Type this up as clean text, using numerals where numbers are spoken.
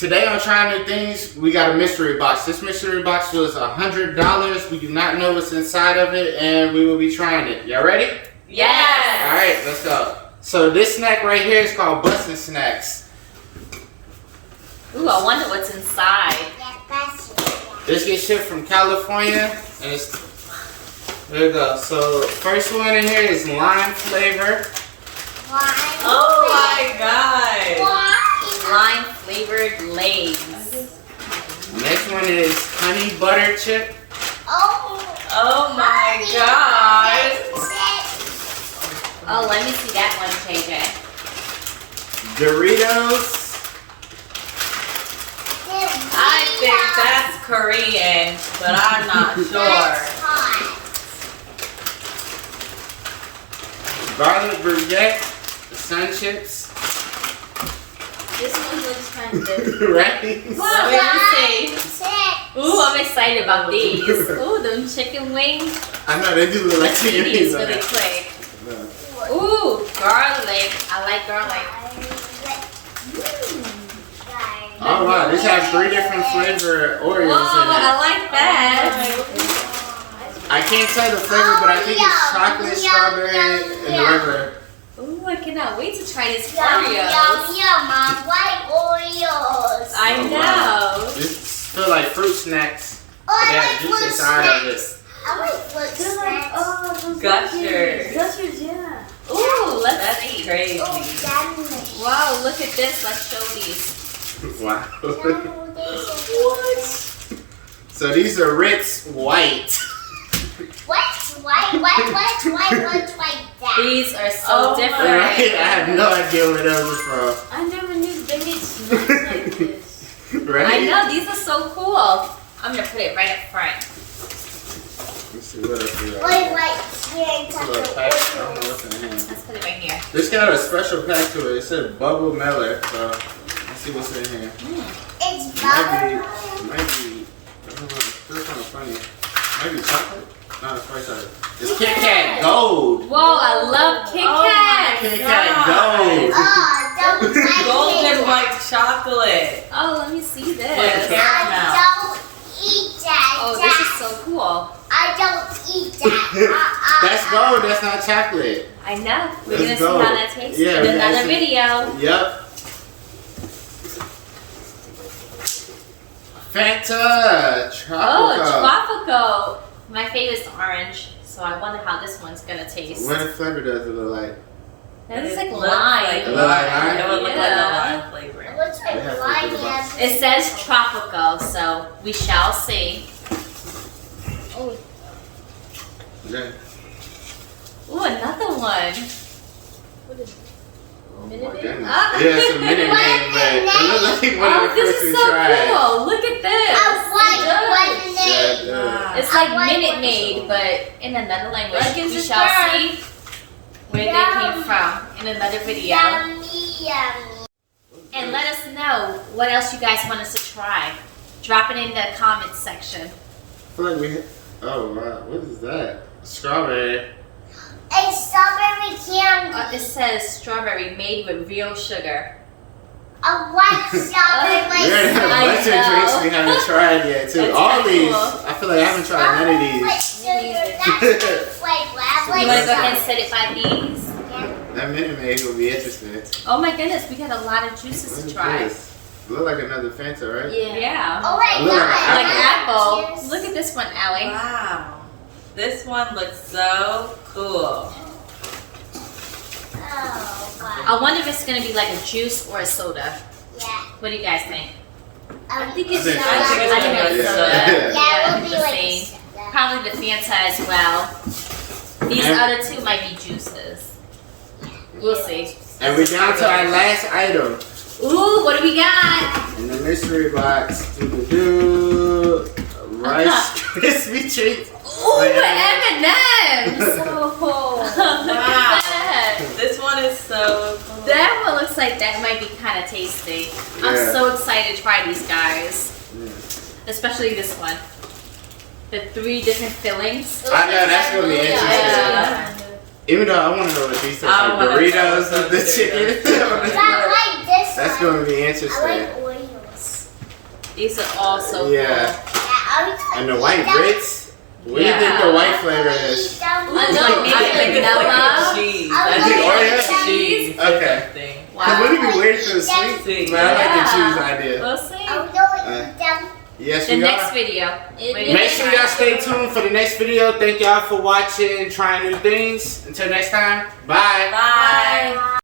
Today on Trying New Things, we got a mystery box. This mystery box was $100. We do not know what's inside of it, and we will be trying it. Y'all ready? Yes! Alright, let's go. So this snack right here is called Bussin Snacks. Ooh, I wonder what's inside. This gets shipped from California, and it's... There we go. So first one in here is lime flavor. Oh my god! Lime flavored Lay's. Next one is honey butter chip. Oh my god! Oh, let me see that one, JJ. Doritos. I think that's Korean, but I'm not sure. Garlic Baguette. The sun chips. This one looks kind of good. Right? Let me see. Ooh, I'm excited about these. Ooh, them chicken wings. I know, they do look like chicken These wings. really quick. Ooh, garlic. I like garlic. Oh wow, this has 3 different flavor Oreos Whoa, in it. I like that. I can't tell the flavor, but I think it's chocolate, strawberry, and the regular. Ooh, I cannot wait to try these Yum, Oreos. Mom. White Oreos. I know. This feel like fruit snacks. Oh, They I have like juice fruit inside of it. snacks. I like fruit snacks. those Gushers. Gushers, yeah. Ooh, let's see. Crazy. Oh, yummy. Wow, look at this. Let's show these. Wow. What? So these are Ritz white. Why that? These are so Oh my different. Right? I have no idea where those are from. I never knew they made snacks like this. Right? I know, these are so cool. I'm going to put it right up front. Let's see what else we got. Here, A little pack. I don't know what's in here. Let's put it right here. This got a special pack to it. It said bubble melon. So let's see what's in here. It's Might bubble. be, I don't know. This kind of funny. Maybe chocolate? No, it's white chocolate. It's Kit Kat Gold. Whoa, I love Kit Kat. Kit Kat Gold. Oh, don't touch Golden it. white chocolate. Oh, let me see this. I don't eat that. Oh, this is so cool. I don't eat that. That's gold. That's not chocolate. I know. We're Let's going to see go. how that tastes Yeah, in we gotta another see. video. Yep. Fanta Tropical. Oh, tropical. My favorite's orange, so I wonder how this one's going to taste. What flavor does it look like? That looks like It lime. It look like lime? It would look Yeah. like a lime flavor. It looks like They have lime. to do Yes. It says tropical, so we shall see. Oh, Yeah. ooh, another one. Oh my Minute Maid? goodness. Ah. Yeah, it's a Minute Maid, but it looks like one Oh, of the this first is we so tried. cool. Look at this. Yeah, It's like Minute Maid, but in another language. Like in We the shall jar. see where they came from in another video. Yummy. And let us know what else you guys want us to try. Drop it in the comments section. I feel like we hit. Oh wow, what is that? Strawberry. It's strawberry candy. It says strawberry made with real sugar. A white strawberry. We already have a I bunch of know. drinks we haven't tried yet too. That's All kinda these, cool. I feel like I haven't tried none of these. You want to go ahead and set it by these? That Minute Maid will be interesting. Oh my goodness, we got a lot of juices What to is try. this? Look like another Fanta, right? Yeah. Oh my Look like god. Like apple. Cheers. Look at this one, Allie. Wow. This one looks so cool. Oh, wow. I wonder if it's going to be like a juice or a soda. Yeah. What do you guys think? I think it's I think I it's think gonna be it's like soda. soda. Yeah, it will be the like same. soda. Probably the Fanta as well. These And- other two might be juices. We'll see. And we're down to our last item Ooh, what do we got? in the mystery box. Rice-Krispies treats. Ooh, M&M's. So cool. Look at that. This one is so cool. That one looks like that might be kind of tasty. I'm Yeah. so excited to try these guys. Yeah. Especially this one. The 3 different fillings. I know, that's gonna be interesting. Yeah. Even though I want to know what these I are, like wanna Doritos know of the the chicken. Doritos. I like this That's one. gonna be I interesting. like Oreos. These are all so Yeah. And the white Ritz. What do you think the white flavor is? I think it's like a cheese. I think Oreo Oreo? cheese. Okay. Thing. Cause what if we wait for the sweet? Sweet. Man, I like the Yeah. cheese idea. We'll see. Yes, The we next are. video. Make sure y'all stay tuned for the next video. Thank y'all for watching, trying new things. Until next time, bye. Bye.